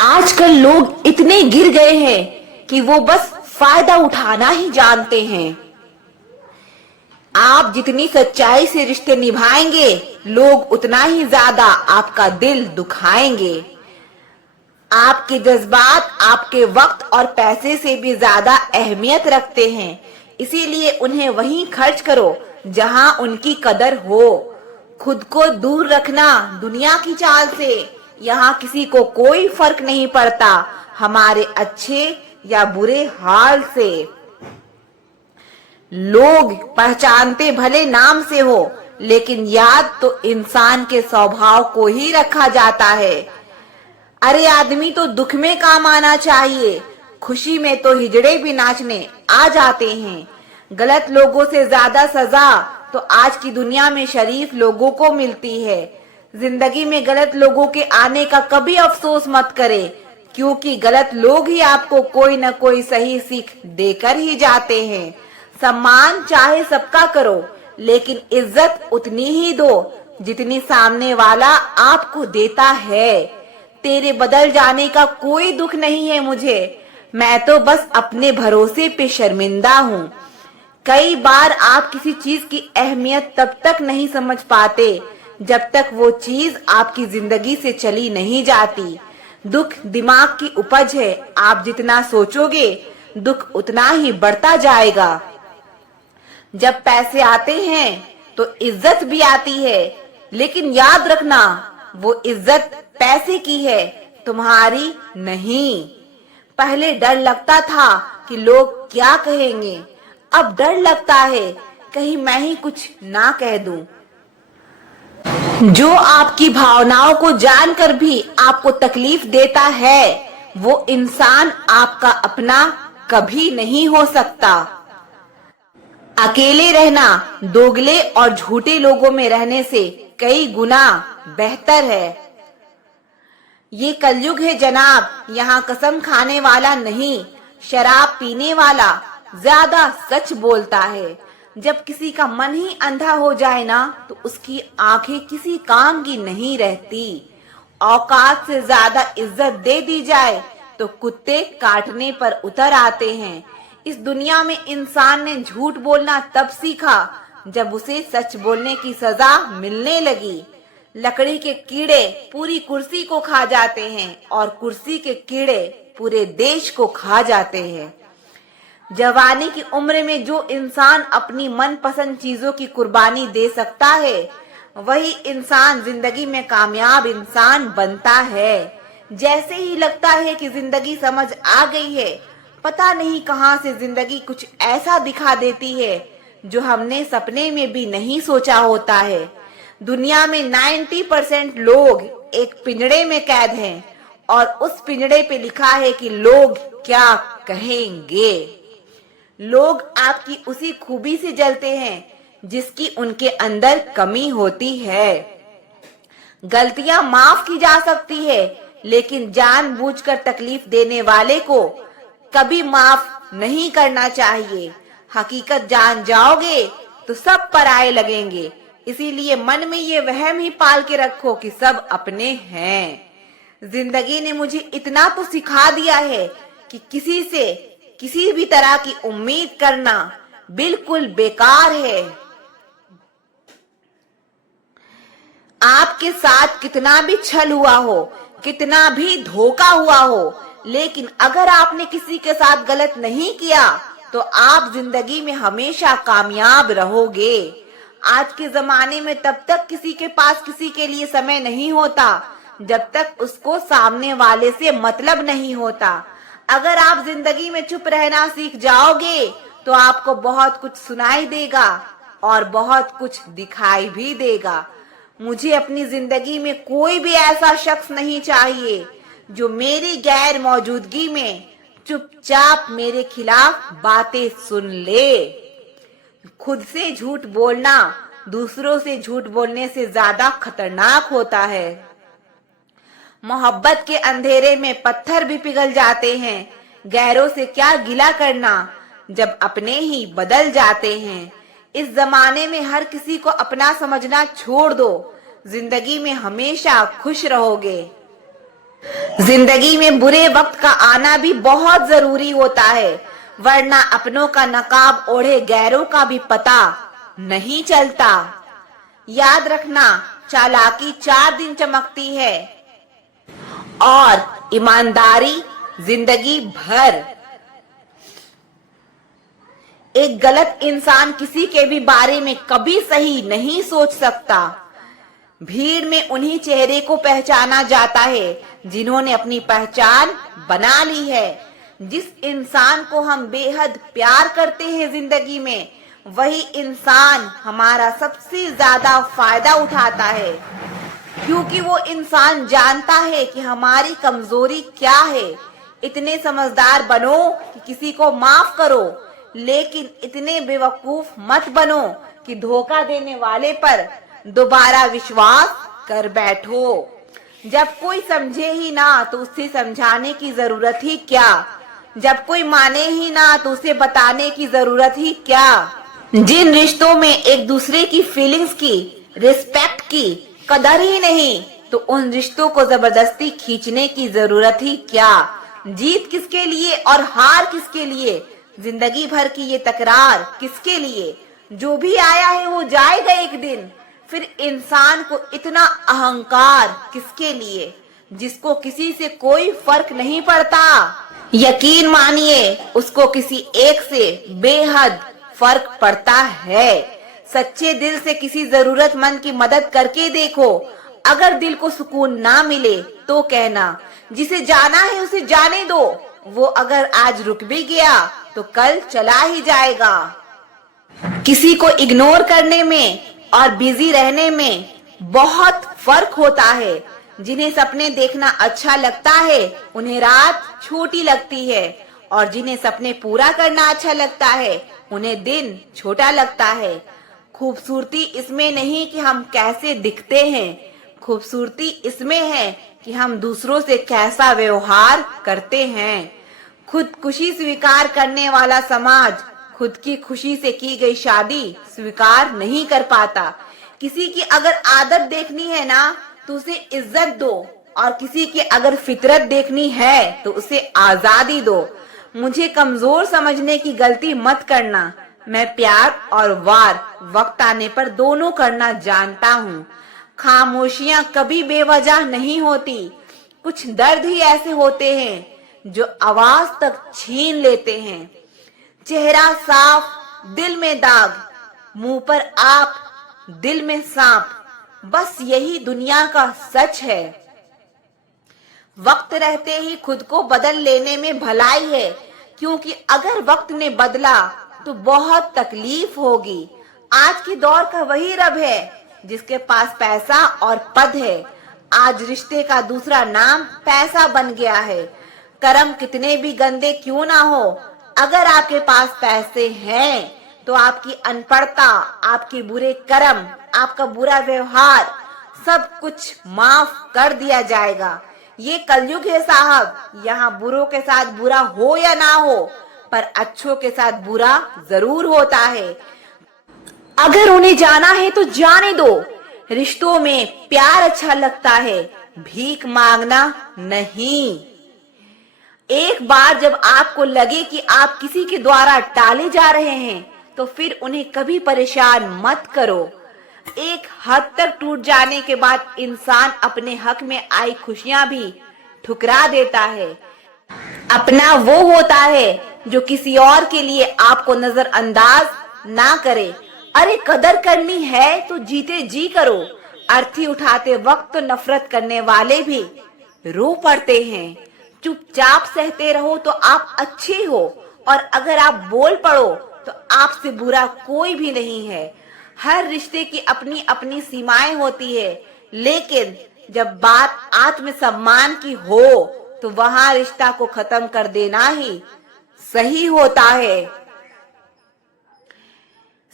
आजकल लोग इतने गिर गए हैं कि वो बस फायदा उठाना ही जानते हैं। आप जितनी सच्चाई से रिश्ते निभाएंगे, लोग उतना ही ज्यादा आपका दिल दुखाएंगे। आपके जज्बात आपके वक्त और पैसे से भी ज्यादा अहमियत रखते हैं, इसीलिए उन्हें वहीं खर्च करो जहां उनकी कदर हो। खुद को दूर रखना दुनिया की चाल से। यहाँ किसी को कोई फर्क नहीं पड़ता हमारे अच्छे या बुरे हाल से। लोग पहचानते भले नाम से हो, लेकिन याद तो इंसान के स्वभाव को ही रखा जाता है। अरे आदमी तो दुख में काम आना चाहिए, खुशी में तो हिजड़े भी नाचने आ जाते हैं। गलत लोगों से ज्यादा सजा तो आज की दुनिया में शरीफ लोगों को मिलती है। जिंदगी में गलत लोगों के आने का कभी अफसोस मत करें, क्योंकि गलत लोग ही आपको कोई न कोई सही सीख देकर ही जाते हैं। सम्मान चाहे सबका करो, लेकिन इज्जत उतनी ही दो जितनी सामने वाला आपको देता है। तेरे बदल जाने का कोई दुख नहीं है मुझे, मैं तो बस अपने भरोसे पे शर्मिंदा हूँ। कई बार आप किसी चीज की अहमियत तब तक नहीं समझ पाते जब तक वो चीज आपकी जिंदगी से चली नहीं जाती। दुख दिमाग की उपज है, आप जितना सोचोगे दुख उतना ही बढ़ता जाएगा। जब पैसे आते हैं तो इज्जत भी आती है, लेकिन याद रखना वो इज्जत पैसे की है, तुम्हारी नहीं। पहले डर लगता था कि लोग क्या कहेंगे, अब डर लगता है कहीं मैं ही कुछ ना कह दूं। जो आपकी भावनाओं को जानकर भी आपको तकलीफ देता है, वो इंसान आपका अपना कभी नहीं हो सकता। अकेले रहना दोगले और झूठे लोगों में रहने से कई गुना बेहतर है। ये कलयुग है जनाब, यहाँ कसम खाने वाला नहीं, शराब पीने वाला ज्यादा सच बोलता है। जब किसी का मन ही अंधा हो जाए ना, तो उसकी आंखें किसी काम की नहीं रहती। औकात से ज्यादा इज्जत दे दी जाए तो कुत्ते काटने पर उतर आते हैं। इस दुनिया में इंसान ने झूठ बोलना तब सीखा जब उसे सच बोलने की सजा मिलने लगी। लकड़ी के कीड़े पूरी कुर्सी को खा जाते हैं और कुर्सी के कीड़े पूरे देश को खा जाते हैं। जवानी की उम्र में जो इंसान अपनी मनपसंद चीजों की कुर्बानी दे सकता है, वही इंसान जिंदगी में कामयाब इंसान बनता है। जैसे ही लगता है कि जिंदगी समझ आ गई है, पता नहीं कहां से जिंदगी कुछ ऐसा दिखा देती है जो हमने सपने में भी नहीं सोचा होता है। दुनिया में 90% लोग एक पिंजड़े में कैद हैं और उस पिंजड़े पे लिखा है कि लोग क्या कहेंगे। लोग आपकी उसी खूबी से जलते हैं जिसकी उनके अंदर कमी होती है। गलतियां माफ की जा सकती है, लेकिन जानबूझकर तकलीफ देने वाले को कभी माफ नहीं करना चाहिए। हकीकत जान जाओगे तो सब पराये लगेंगे, इसीलिए मन में ये वहम ही पाल के रखो कि सब अपने हैं। जिंदगी ने मुझे इतना तो सिखा दिया है कि किसी से किसी भी तरह की उम्मीद करना बिल्कुल बेकार है। आपके साथ कितना भी छल हुआ हो, कितना भी धोखा हुआ हो, लेकिन अगर आपने किसी के साथ गलत नहीं किया तो आप जिंदगी में हमेशा कामयाब रहोगे। आज के जमाने में तब तक किसी के पास किसी के लिए समय नहीं होता जब तक उसको सामने वाले से मतलब नहीं होता। अगर आप जिंदगी में चुप रहना सीख जाओगे तो आपको बहुत कुछ सुनाई देगा और बहुत कुछ दिखाई भी देगा। मुझे अपनी जिंदगी में कोई भी ऐसा शख्स नहीं चाहिए जो मेरी गैर मौजूदगी में चुपचाप मेरे खिलाफ बातें सुन ले। खुद से झूठ बोलना दूसरों से झूठ बोलने से ज्यादा खतरनाक होता है। मोहब्बत के अंधेरे में पत्थर भी पिघल जाते हैं। गैरों से क्या गिला करना जब अपने ही बदल जाते हैं। इस जमाने में हर किसी को अपना समझना छोड़ दो, जिंदगी में हमेशा खुश रहोगे। जिंदगी में बुरे वक्त का आना भी बहुत जरूरी होता है, वरना अपनों का नकाब ओढ़े गैरों का भी पता नहीं चलता। याद रखना, चालाकी 4 दिन चमकती है और ईमानदारी जिंदगी भर। एक गलत इंसान किसी के भी बारे में कभी सही नहीं सोच सकता। भीड़ में उन्हीं चेहरे को पहचाना जाता है जिन्होंने अपनी पहचान बना ली है। जिस इंसान को हम बेहद प्यार करते हैं जिंदगी में, वही इंसान हमारा सबसे ज्यादा फायदा उठाता है, क्योंकि वो इंसान जानता है कि हमारी कमजोरी क्या है। इतने समझदार बनो कि किसी को माफ करो, लेकिन इतने बेवकूफ मत बनो कि धोखा देने वाले पर दोबारा विश्वास कर बैठो। जब कोई समझे ही ना तो उसे समझाने की जरूरत ही क्या। जब कोई माने ही ना तो उसे बताने की जरूरत ही क्या। जिन रिश्तों में एक दूसरे की फीलिंग्स की, रिस्पेक्ट की कदर ही नहीं, तो उन रिश्तों को जबरदस्ती खींचने की जरूरत ही क्या। जीत किसके लिए और हार किसके लिए, जिंदगी भर की ये तकरार किसके लिए। जो भी आया है वो जाएगा एक दिन, फिर इंसान को इतना अहंकार किसके लिए, जिसको किसी से कोई फर्क नहीं पड़ता। यकीन मानिए, उसको किसी एक से बेहद फर्क पड़ता है। सच्चे दिल से किसी जरूरतमंद की मदद करके देखो। अगर दिल को सुकून ना मिले तो कहना, जिसे जाना है उसे जाने दो। वो अगर आज रुक भी गया तो कल चला ही जाएगा। किसी को इग्नोर करने में और बिजी रहने में बहुत फर्क होता है। जिन्हें सपने देखना अच्छा लगता है उन्हें रात छोटी लगती है, और जिन्हें सपने पूरा करना अच्छा लगता है उन्हें दिन छोटा लगता है। खूबसूरती इसमें नहीं कि हम कैसे दिखते हैं, खूबसूरती इसमें है कि हम दूसरों से कैसा व्यवहार करते हैं। खुदकुशी स्वीकार करने वाला समाज खुद की खुशी से की गई शादी स्वीकार नहीं कर पाता। किसी की अगर आदत देखनी है ना तो उसे इज्जत दो, और किसी की अगर फितरत देखनी है तो उसे आजादी दो। मुझे कमजोर समझने की गलती मत करना। मैं प्यार और वार वक्त आने पर दोनों करना जानता हूँ। खामोशियां कभी बेवजह नहीं होती। कुछ दर्द ही ऐसे होते हैं जो आवाज तक छीन लेते हैं। चेहरा साफ, दिल में दाग, मुंह पर आप, दिल में सांप, बस यही दुनिया का सच है। वक्त रहते ही खुद को बदल लेने में भलाई है, क्योंकि अगर वक्त ने बदला तो बहुत तकलीफ होगी। आज के दौर का वही रब है जिसके पास पैसा और पद है। आज रिश्ते का दूसरा नाम पैसा बन गया है। कर्म कितने भी गंदे क्यों ना हो, अगर आपके पास पैसे हैं तो आपकी अनपढ़ता, आपके बुरे कर्म, आपका बुरा व्यवहार सब कुछ माफ कर दिया जाएगा। ये कलयुग है साहब, यहाँ बुरों के साथ बुरा हो या ना हो, पर अच्छों के साथ बुरा जरूर होता है। अगर उन्हें जाना है तो जाने दो। रिश्तों में प्यार अच्छा लगता है, भीख मांगना नहीं। एक बार जब आपको लगे कि आप किसी के द्वारा टाले जा रहे हैं तो फिर उन्हें कभी परेशान मत करो। एक हद तक टूट जाने के बाद इंसान अपने हक में आई खुशियां भी ठुकरा देता है। अपना वो होता है जो किसी और के लिए आपको नजरअंदाज ना करे। अरे कदर करनी है तो जीते जी करो। अर्थी उठाते वक्त तो नफरत करने वाले भी रो पड़ते हैं। चुपचाप सहते रहो तो आप अच्छे हो, और अगर आप बोल पड़ो तो आपसे बुरा कोई भी नहीं है। हर रिश्ते की अपनी अपनी सीमाएं होती है, लेकिन जब बात आत्मसम्मान की हो तो वहां रिश्ता को खत्म कर देना ही सही होता है।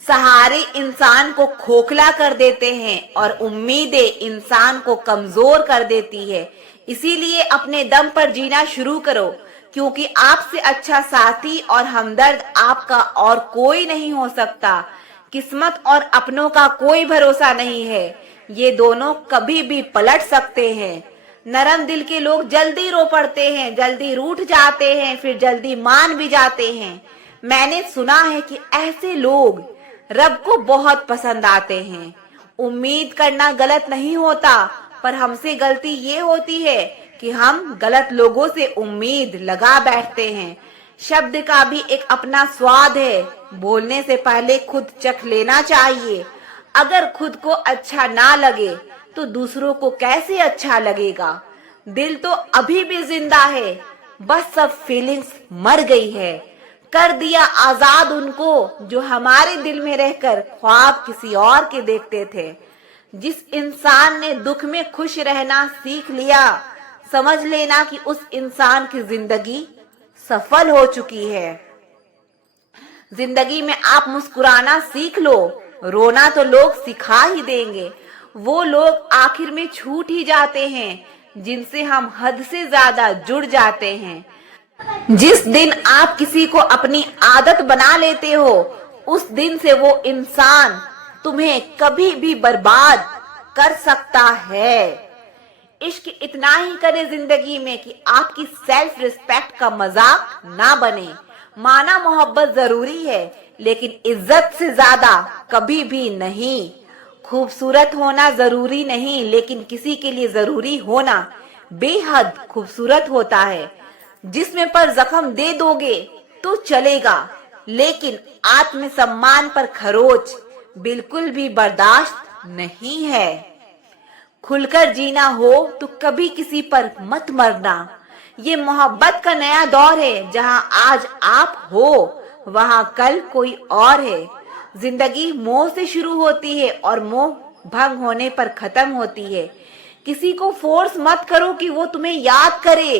सहारे इंसान को खोखला कर देते हैं और उम्मीदें इंसान को कमजोर कर देती है। इसीलिए अपने दम पर जीना शुरू करो, क्योंकि आपसे अच्छा साथी और हमदर्द आपका और कोई नहीं हो सकता। किस्मत और अपनों का कोई भरोसा नहीं है, ये दोनों कभी भी पलट सकते हैं। नरम दिल के लोग जल्दी रो पड़ते हैं, जल्दी रूठ जाते हैं, फिर जल्दी मान भी जाते हैं। मैंने सुना है कि ऐसे लोग रब को बहुत पसंद आते हैं। उम्मीद करना गलत नहीं होता, पर हमसे गलती ये होती है कि हम गलत लोगों से उम्मीद लगा बैठते हैं। शब्द का भी एक अपना स्वाद है, बोलने से पहले खुद चख लेना चाहिए। अगर खुद को अच्छा ना लगे तो दूसरों को कैसे अच्छा लगेगा। दिल तो अभी भी जिंदा है, बस सब फीलिंग्स मर गई है। कर दिया आजाद उनको जो हमारे दिल में रहकर ख्वाब किसी और के देखते थे। जिस इंसान ने दुख में खुश रहना सीख लिया, समझ लेना कि उस इंसान की जिंदगी सफल हो चुकी है। जिंदगी में आप मुस्कुराना सीख लो, रोना तो लोग सिखा ही देंगे। वो लोग आखिर में छूट ही जाते हैं जिनसे हम हद से ज्यादा जुड़ जाते हैं। जिस दिन आप किसी को अपनी आदत बना लेते हो, उस दिन से वो इंसान तुम्हें कभी भी बर्बाद कर सकता है। इश्क इतना ही करे जिंदगी में कि आपकी सेल्फ रिस्पेक्ट का मजाक ना बने। माना मोहब्बत जरूरी है, लेकिन इज्जत से ज्यादा कभी भी नहीं। खूबसूरत होना जरूरी नहीं, लेकिन किसी के लिए जरूरी होना बेहद खूबसूरत होता है। जिस्म पर जख्म दे दोगे तो चलेगा, लेकिन आत्मसम्मान पर खरोच बिल्कुल भी बर्दाश्त नहीं है। खुलकर जीना हो तो कभी किसी पर मत मरना। ये मोहब्बत का नया दौर है, जहां आज आप हो वहां कल कोई और है। जिंदगी मोह से शुरू होती है और मोह भंग होने पर खत्म होती है। किसी को फोर्स मत करो कि वो तुम्हें याद करे।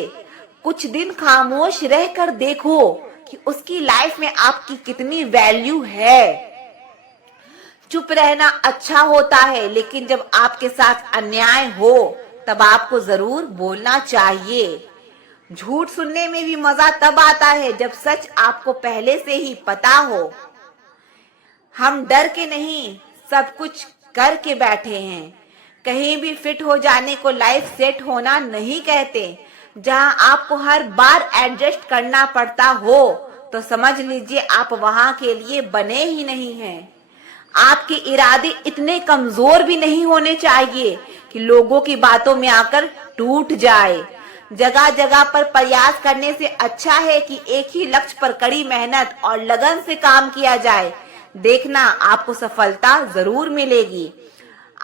कुछ दिन खामोश रहकर देखो कि उसकी लाइफ में आपकी कितनी वैल्यू है। चुप रहना अच्छा होता है, लेकिन जब आपके साथ अन्याय हो तब आपको जरूर बोलना चाहिए। झूठ सुनने में भी मजा तब आता है जब सच आपको पहले से ही पता हो। हम डर के नहीं, सब कुछ करके बैठे हैं। कहीं भी फिट हो जाने को लाइफ सेट होना नहीं कहते। जहां आपको हर बार एडजस्ट करना पड़ता हो तो समझ लीजिए आप वहां के लिए बने ही नहीं हैं। आपके इरादे इतने कमजोर भी नहीं होने चाहिए कि लोगों की बातों में आकर टूट जाए। जगह जगह पर प्रयास करने से अच्छा है कि एक ही लक्ष्य पर कड़ी मेहनत और लगन से काम किया जाए। देखना आपको सफलता जरूर मिलेगी।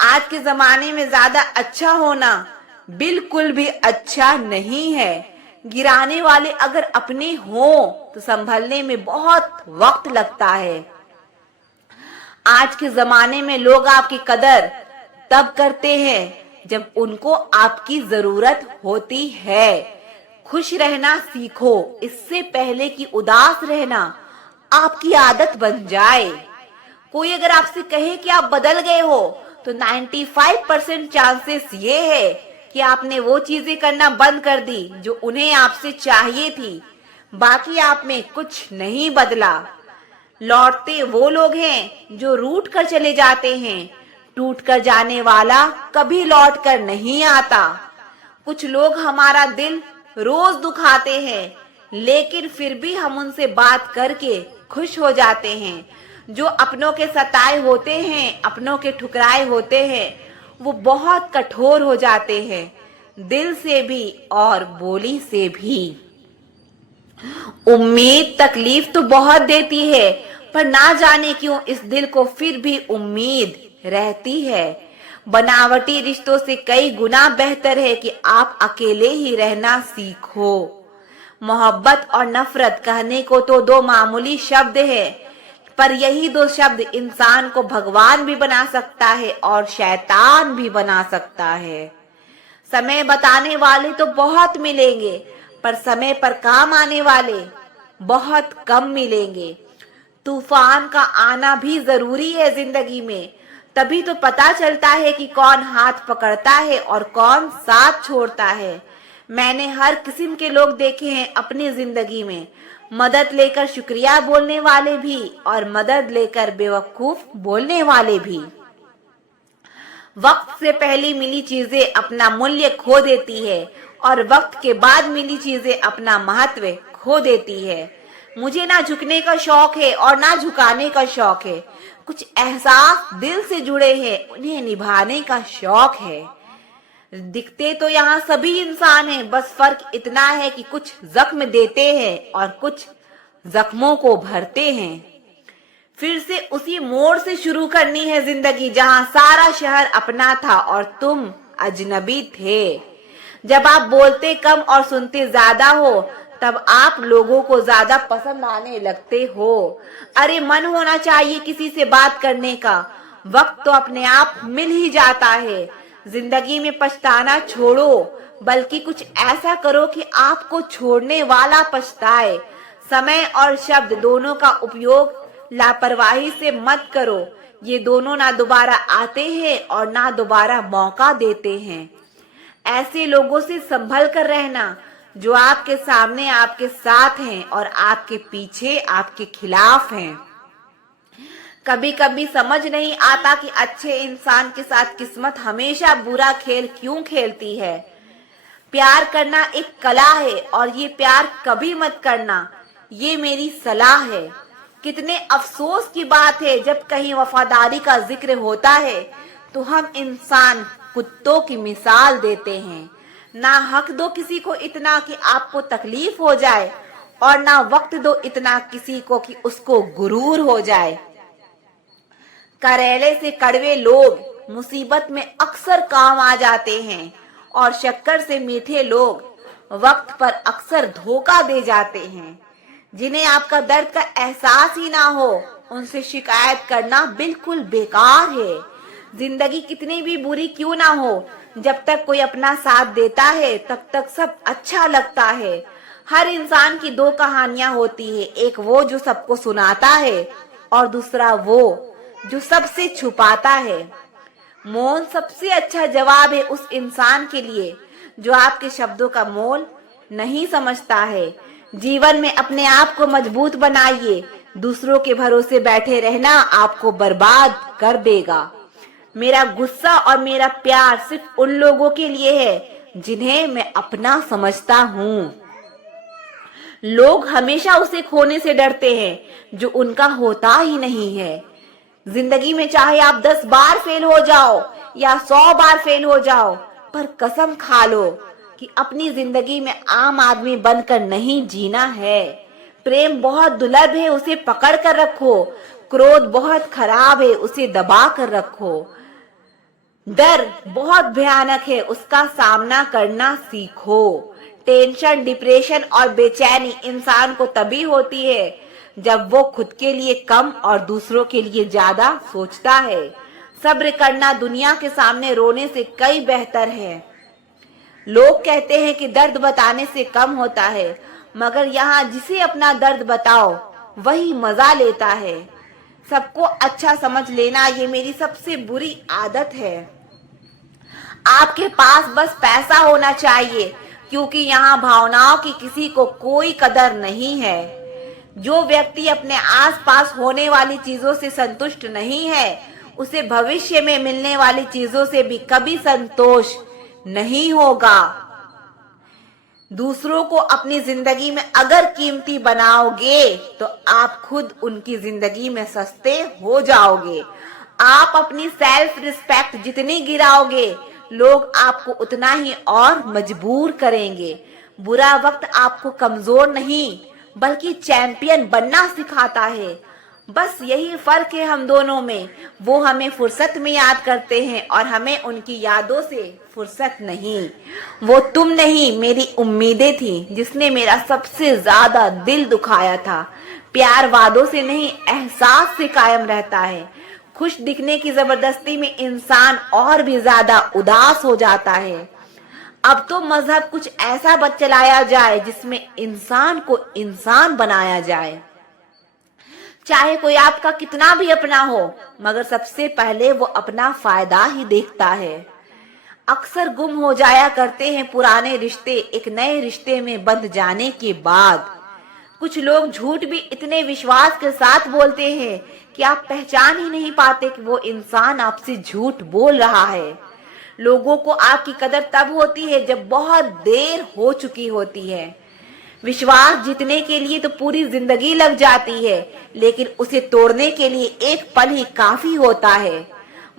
आज के जमाने में ज्यादा अच्छा होना बिल्कुल भी अच्छा नहीं है। गिराने वाले अगर अपने हों तो संभलने में बहुत वक्त लगता है। आज के जमाने में लोग आपकी कदर तब करते हैं जब उनको आपकी जरूरत होती है। खुश रहना सीखो, इससे पहले कि उदास रहना आपकी आदत बन जाए। कोई अगर आपसे कहे कि आप बदल गए हो तो 95% चांसेस ये है कि आपने वो चीजें करना बंद कर दी जो उन्हें आपसे चाहिए थी। बाकी आप में कुछ नहीं बदला। लौटते वो लोग हैं जो रूठ कर चले जाते हैं। टूट कर जाने वाला कभी लौट कर नहीं आता। कुछ लोग हमारा दिल रोज दुखाते हैं, लेकिन फिर भी हम उनसे बात करके खुश हो जाते हैं। जो अपनों के सताए होते हैं, अपनों के ठुकराए होते हैं, वो बहुत कठोर हो जाते हैं, दिल से भी और बोली से भी। उम्मीद तकलीफ तो बहुत देती है, पर ना जाने क्यों इस दिल को फिर भी उम्मीद रहती है। बनावटी रिश्तों से कई गुना बेहतर है कि आप अकेले ही रहना सीखो। मोहब्बत और नफरत कहने को तो दो मामूली शब्द है, पर यही दो शब्द इंसान को भगवान भी बना सकता है और शैतान भी बना सकता है। समय बताने वाले तो बहुत मिलेंगे, पर समय पर काम आने वाले बहुत कम मिलेंगे। तूफान का आना भी जरूरी है जिंदगी में, तभी तो पता चलता है कि कौन हाथ पकड़ता है और कौन साथ छोड़ता है। मैंने हर किस्म के लोग देखे हैं अपनी जिंदगी में, मदद लेकर शुक्रिया बोलने वाले भी और मदद लेकर बेवकूफ बोलने वाले भी। वक्त से पहले मिली चीजें अपना मूल्य खो देती है और वक्त के बाद मिली चीजें अपना महत्व खो देती है। मुझे ना झुकने का शौक है और ना झुकाने का शौक है। कुछ एहसास दिल से जुड़े हैं, उन्हें निभाने का शौक है। दिखते तो यहाँ सभी इंसान हैं, बस फर्क इतना है कि कुछ जख्म देते हैं और कुछ जख्मों को भरते हैं। फिर से उसी मोड़ से शुरू करनी है जिंदगी जहां सारा शहर अपना था और तुम अजनबी थे। जब आप बोलते कम और सुनते ज्यादा हो तब आप लोगों को ज्यादा पसंद आने लगते हो। अरे मन होना चाहिए किसी से बात करने का, वक्त तो अपने आप मिल ही जाता है। जिंदगी में पछताना छोड़ो, बल्कि कुछ ऐसा करो कि आपको छोड़ने वाला पछताए। समय और शब्द दोनों का उपयोग लापरवाही से मत करो, ये दोनों ना दोबारा आते हैं और ना दोबारा मौका देते हैं। ऐसे लोगों से संभल कर रहना जो आपके सामने आपके साथ हैं और आपके पीछे आपके खिलाफ हैं। कभी कभी समझ नहीं आता कि अच्छे इंसान के साथ किस्मत हमेशा बुरा खेल क्यों खेलती है। प्यार करना एक कला है और ये प्यार कभी मत करना, ये मेरी सलाह है। कितने अफसोस की बात है जब कहीं वफादारी का जिक्र होता है तो हम इंसान कुत्तों की मिसाल देते हैं। ना हक दो किसी को इतना कि आपको तकलीफ हो जाए और ना वक्त दो इतना किसी को कि उसको गुरूर हो जाए। करेले से कड़वे लोग मुसीबत में अक्सर काम आ जाते हैं और शक्कर से मीठे लोग वक्त पर अक्सर धोखा दे जाते हैं। जिन्हें आपका दर्द का एहसास ही ना हो उनसे शिकायत करना बिल्कुल बेकार है। जिंदगी कितनी भी बुरी क्यों ना हो, जब तक कोई अपना साथ देता है तब तक सब अच्छा लगता है। हर इंसान की दो कहानियां होती है, एक वो जो सबको सुनाता है और दूसरा वो जो सबसे छुपाता है। मौन सबसे अच्छा जवाब है उस इंसान के लिए जो आपके शब्दों का मोल नहीं समझता है। जीवन में अपने आप को मजबूत बनाइए, दूसरों के भरोसे बैठे रहना आपको बर्बाद कर देगा। मेरा गुस्सा और मेरा प्यार सिर्फ उन लोगों के लिए है जिन्हें मैं अपना समझता हूँ। लोग हमेशा उसे खोने से डरते हैं जो उनका होता ही नहीं है। जिंदगी में चाहे आप 10 बार फेल हो जाओ या 100 बार फेल हो जाओ, पर कसम खा लो कि अपनी जिंदगी में आम आदमी बनकर नहीं जीना है। प्रेम बहुत दुर्लभ है, उसे पकड़ कर रखो। क्रोध बहुत खराब है, उसे दबा कर रखो। डर बहुत भयानक है, उसका सामना करना सीखो। टेंशन, डिप्रेशन और बेचैनी इंसान को तभी होती है जब वो खुद के लिए कम और दूसरों के लिए ज्यादा सोचता है। सब्र करना दुनिया के सामने रोने से कई बेहतर है। लोग कहते हैं कि दर्द बताने से कम होता है, मगर यहाँ जिसे अपना दर्द बताओ वही मजा लेता है। सबको अच्छा समझ लेना ये मेरी सबसे बुरी आदत है। आपके पास बस पैसा होना चाहिए, क्योंकि यहाँ भावनाओं की किसी को कोई कदर नहीं है। जो व्यक्ति अपने आसपास होने वाली चीजों से संतुष्ट नहीं है, उसे भविष्य में मिलने वाली चीजों से भी कभी संतोष नहीं होगा। दूसरों को अपनी जिंदगी में अगर कीमती बनाओगे तो आप खुद उनकी जिंदगी में सस्ते हो जाओगे। आप अपनी सेल्फ रिस्पेक्ट जितनी गिराओगे, लोग आपको उतना ही और मजबूर करेंगे। बुरा वक्त आपको कमजोर नहीं बल्कि चैंपियन बनना सिखाता है। बस यही फर्क है हम दोनों में। वो हमें फुर्सत में याद करते हैं और हमें उनकी यादों से फुर्सत नहीं। वो तुम नहीं, मेरी उम्मीदें थी जिसने मेरा सबसे ज्यादा दिल दुखाया था। प्यार वादों से नहीं, एहसास से कायम रहता है। खुश दिखने की जबरदस्ती में इंसान और भी ज्यादा उदास हो जाता है। अब तो मजहब कुछ ऐसा बतलाया जाए जिसमें इंसान को इंसान बनाया जाए। चाहे कोई आपका कितना भी अपना हो, मगर सबसे पहले वो अपना फायदा ही देखता है। अक्सर गुम हो जाया करते हैं पुराने रिश्ते एक नए रिश्ते में बंध जाने के बाद। कुछ लोग झूठ भी इतने विश्वास के साथ बोलते हैं कि आप पहचान ही नहीं पाते कि वो इंसान आपसे झूठ बोल रहा है। लोगों को आपकी कदर तब होती है जब बहुत देर हो चुकी होती है। विश्वास जीतने के लिए तो पूरी जिंदगी लग जाती है, लेकिन उसे तोड़ने के लिए एक पल ही काफी होता है।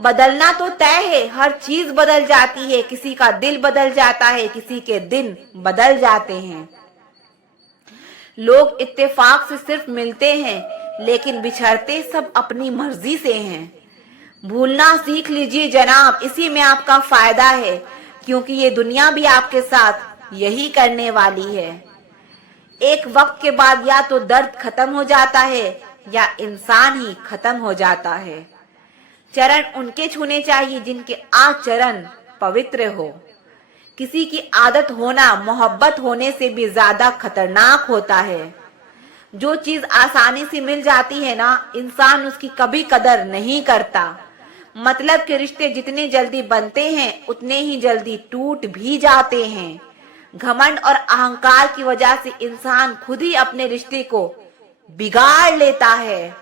बदलना तो तय है, हर चीज बदल जाती है, किसी का दिल बदल जाता है, किसी के दिन बदल जाते हैं। लोग इत्तेफाक से सिर्फ मिलते हैं, लेकिन बिछड़ते सब अपनी मर्जी से हैं। भूलना सीख लीजिए जनाब, इसी में आपका फायदा है, क्योंकि ये दुनिया भी आपके साथ यही करने वाली है। एक वक्त के बाद या तो दर्द खत्म हो जाता है या इंसान ही खत्म हो जाता है। चरण उनके छूने चाहिए जिनके आचरण पवित्र हो। किसी की आदत होना मोहब्बत होने से भी ज्यादा खतरनाक होता है। जो चीज आसानी से मिल जाती है ना, इंसान उसकी कभी कदर नहीं करता। मतलब के रिश्ते जितने जल्दी बनते हैं उतने ही जल्दी टूट भी जाते हैं। घमंड और अहंकार की वजह से इंसान खुद ही अपने रिश्ते को बिगाड़ लेता है।